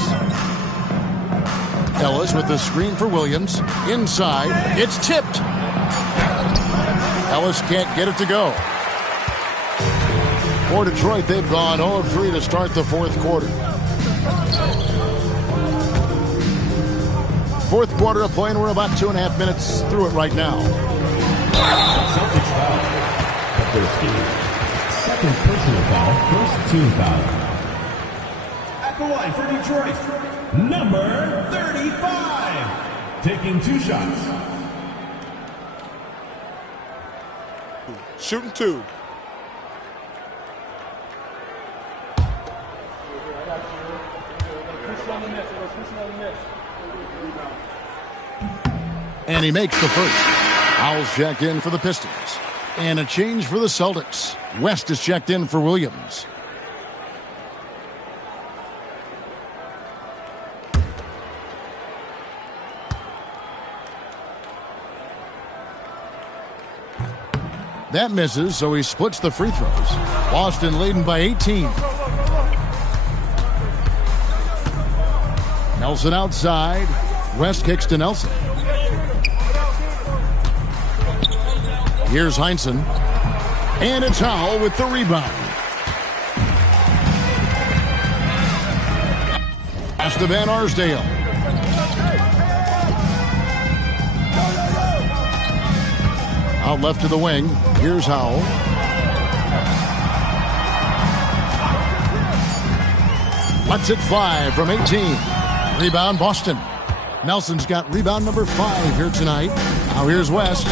Ellis with the screen for Williams. Inside. It's tipped. Ellis can't get it to go. For Detroit, they've gone 0 of 3 to start the fourth quarter. Fourth quarter of play, and we're about 2.5 minutes through it right now. Celtics foul. The first team. Second personal foul. First team foul. At the line for Detroit, number 35. Taking 2 shots. Shooting 2. And he makes the first. Fouls check in for the Pistons. And a change for the Celtics. West is checked in for Williams. That misses, so he splits the free throws. Boston leading by 18. Nelson outside. West kicks to Nelson. Here's Heinsohn. And it's Howell with the rebound. Pass to Van Arsdale. Out left to the wing. Here's Howell. Lets it fly from 18. Rebound Boston. Nelson's got rebound number 5 here tonight. Now here's West.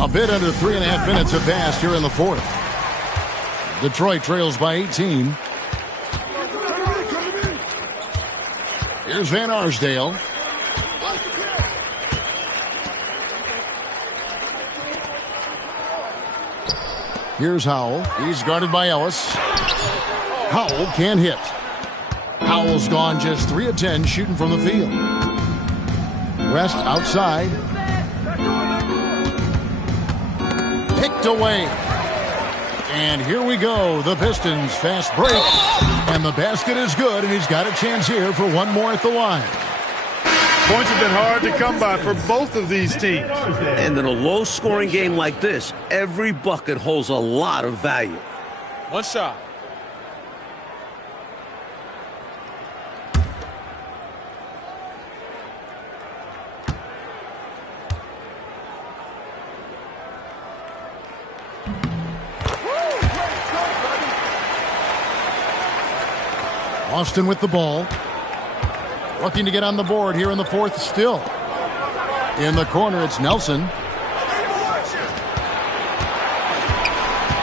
A bit under 3.5 minutes have passed here in the fourth. Detroit trails by 18. Here's Van Arsdale. Here's Howell. He's guarded by Ellis. Howell can't hit. Howell's gone just 3 of 10 shooting from the field. West outside. Picked away. And here we go. The Pistons fast break. And the basket is good, and he's got a chance here for one more at the line. Points have been hard to come by for both of these teams. And in a low-scoring game like this, every bucket holds a lot of value. One shot. Austin with the ball. Looking to get on the board here in the fourth still. In the corner, it's Nelson.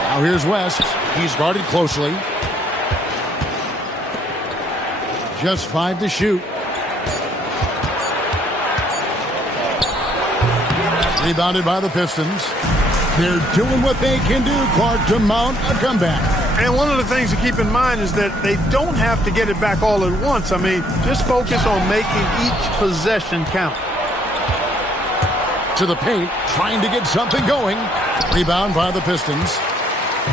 Now here's West. He's guarded closely. Just 5 to shoot. Rebounded by the Pistons. They're doing what they can do, Clark, to mount a comeback. And one of the things to keep in mind is that they don't have to get it back all at once. I mean, just focus on making each possession count. To the paint, trying to get something going. Rebound by the Pistons.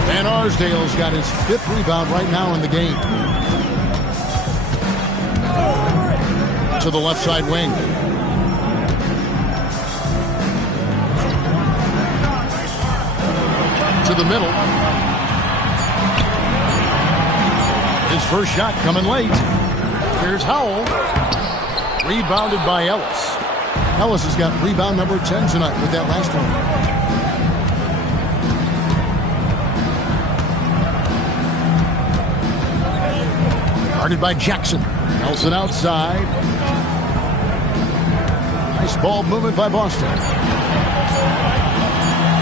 Van Arsdale's got his 5th rebound right now in the game. To the left side wing. To the middle. His first shot coming late. Here's Howell. Rebounded by Ellis. Ellis has got rebound number 10 tonight with that last one. Guarded by Jackson. Nelson outside. Nice ball movement by Boston.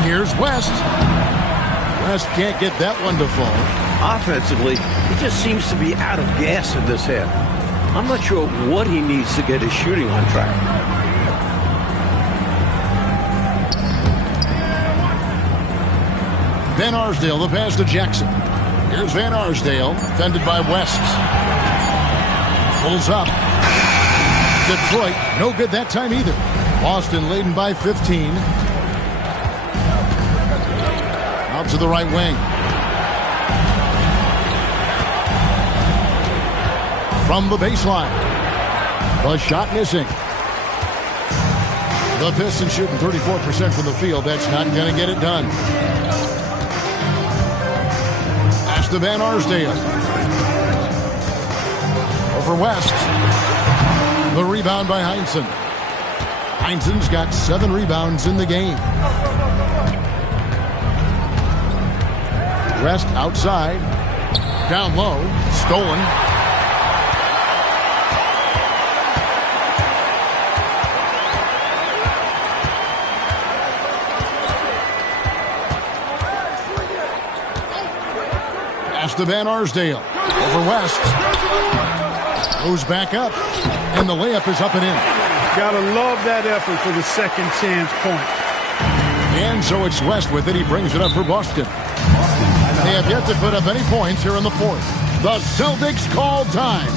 Here's West. West can't get that one to fall. Offensively, he just seems to be out of gas in this half. I'm not sure what he needs to get his shooting on track. Van Arsdale, the pass to Jackson. Here's Van Arsdale, defended by West. Pulls up. Detroit, no good that time either. Boston leading by 15. Out to the right wing. From the baseline. The shot missing. The Pistons shooting 34% from the field. That's not going to get it done. Pass to Van Arsdale. Over West. The rebound by Heinsohn. Heinsohn's got 7 rebounds in the game. West outside. Down low. Stolen. Pass to Van Arsdale. Over West. Goes back up. And the layup is up and in. Gotta love that effort for the second chance point. And so it's West with it. He brings it up for Boston. They have yet to put up any points here in the fourth. The Celtics call time.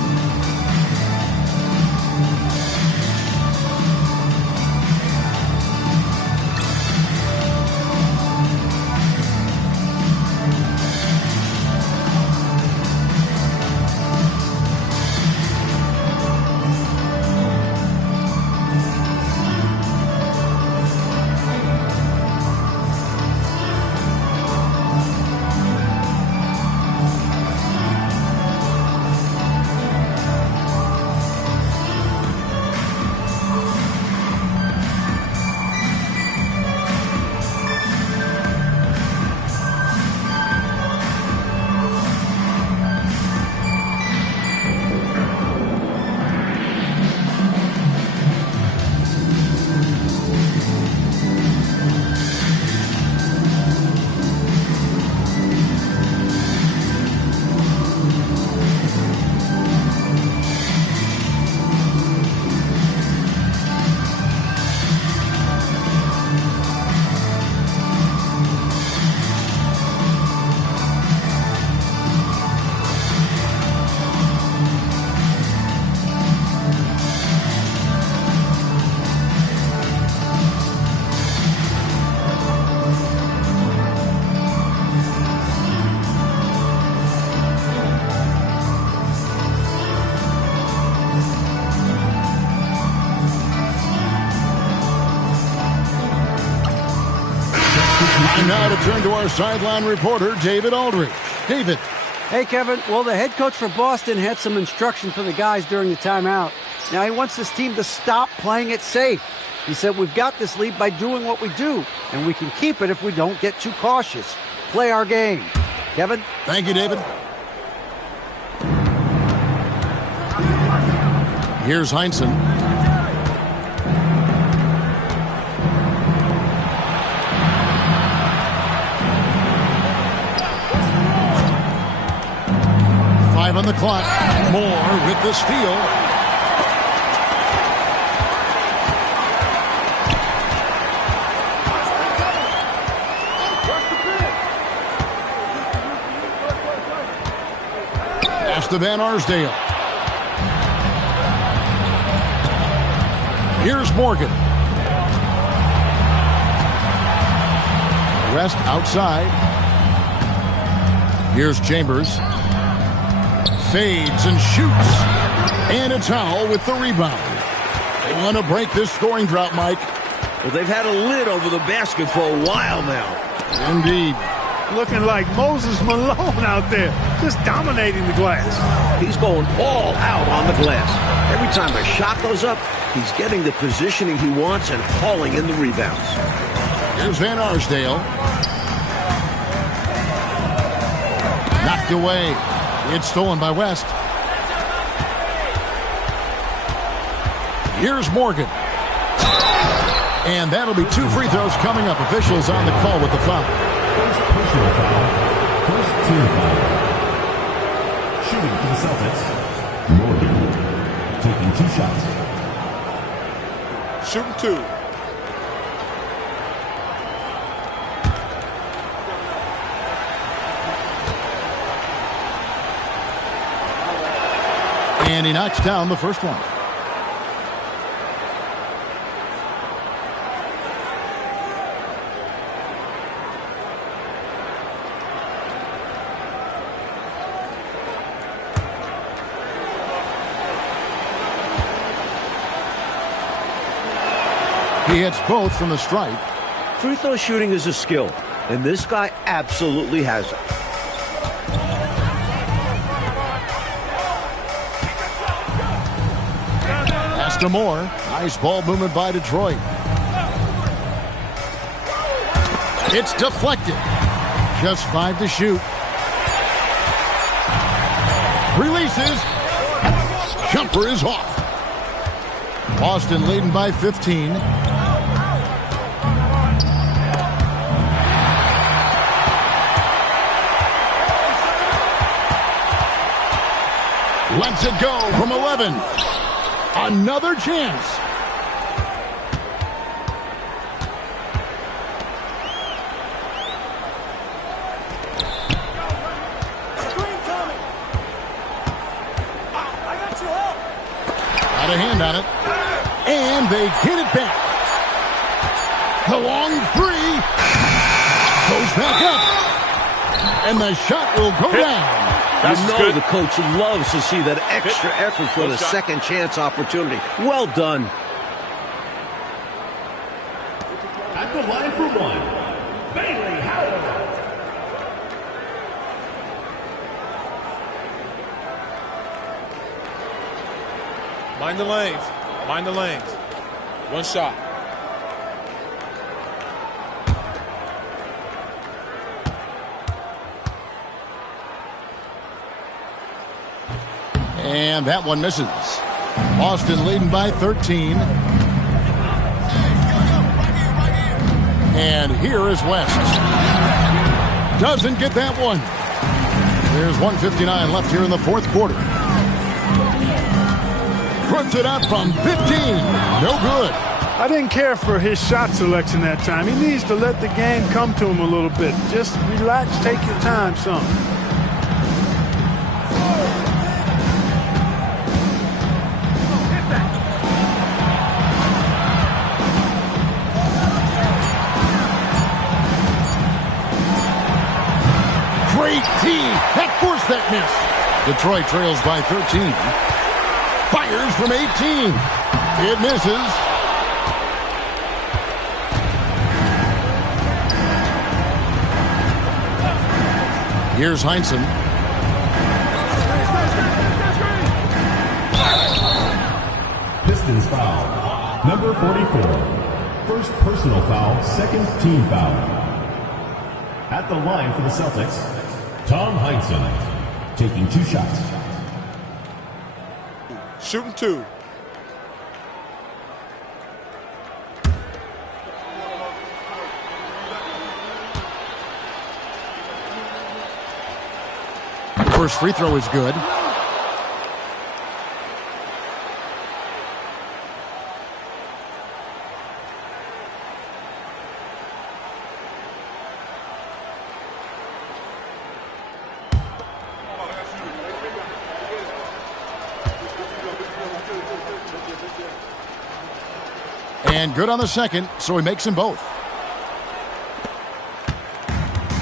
And now to turn to our sideline reporter, David Aldridge. David. Hey, Kevin. Well, the head coach for Boston had some instruction for the guys during the timeout. Now, he wants this team to stop playing it safe. He said, we've got this lead by doing what we do, and we can keep it if we don't get too cautious. Play our game. Kevin? Thank you, David. Here's Heinsohn. Five on the clock. Moore with the steal. Pass to Van Arsdale. Here's Morgan. West outside. Here's Chambers. Fades and shoots. And a towel with the rebound. They want to break this scoring drought, Mike. Well, they've had a lid over the basket for a while now. Indeed. Looking like Moses Malone out there, just dominating the glass. He's going all out on the glass. Every time a shot goes up, he's getting the positioning he wants and hauling in the rebounds. Here's Van Arsdale. Knocked away. It's stolen by West. Here's Morgan. And that'll be 2 free throws coming up. Officials on the call with the foul. First personal foul. First team foul. Shooting for the Celtics. Morgan taking 2 shots. Shooting 2. And he knocks down the first one. He hits both from the stripe. Free throw shooting is a skill, and this guy absolutely has it. Pass to Moore. Nice ball movement by Detroit. It's deflected. Just 5 to shoot. Releases. Jumper is off. Boston leading by 15. Lets it go from 11. Another chance. Got a hand on it. And they get it back. The long three. Goes back up. And the shot will go down. The coach loves to see that extra effort for the second chance opportunity. Well done. At the line for one, Bailey Howard. Mind the lanes. Mind the lanes. One shot. And that one misses. Boston leading by 13. And here is West. Doesn't get that one. There's 1:59 left here in the fourth quarter. Puts it up from 15. No good. I didn't care for his shot selection that time. He needs to let the game come to him a little bit. Just relax, take your time, son. Great tee. That forced that miss. Detroit trails by 13. Fires from 18. It misses. Here's Heinsohn. Pistons foul. Number 44. First personal foul, second team foul. At the line for the Celtics, Tom Heinsohn, taking 2 shots. Shooting 2. First free throw is good. And good on the second, so he makes them both.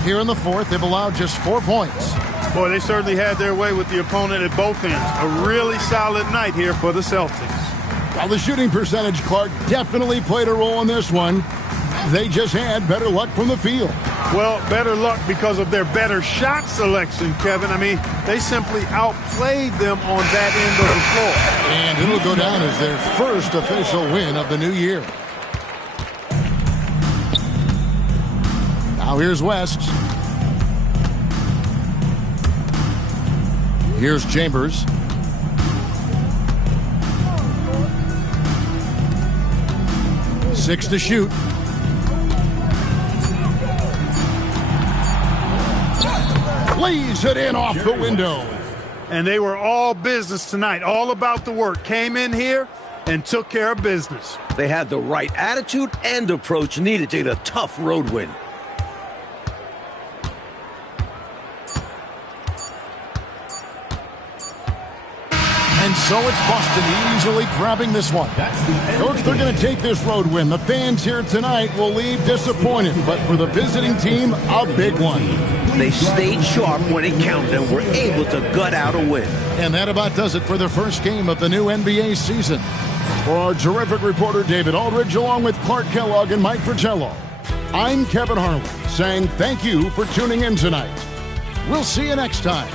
Here in the fourth, they've allowed just 4 points. Boy, they certainly had their way with the opponent at both ends. A really solid night here for the Celtics. Well, the shooting percentage, Clark, definitely played a role in this one. They just had better luck from the field. Well, better luck because of their better shot selection, Kevin. I mean, they simply outplayed them on that end of the floor. And it'll go down as their first official win of the new year. Now here's West. Here's Chambers. Six to shoot. Lays it in off the window. And they were all business tonight, all about the work. Came in here and took care of business. They had the right attitude and approach needed to get a tough road win. And so it's Boston easily grabbing this one. Coach, they're going to take this road win. The fans here tonight will leave disappointed, but for the visiting team, a big one. They stayed sharp when it counted and were able to gut out a win. And that about does it for the first game of the new NBA season. For our terrific reporter, David Aldridge, along with Clark Kellogg and Mike Fratello, I'm Kevin Harlan saying thank you for tuning in tonight. We'll see you next time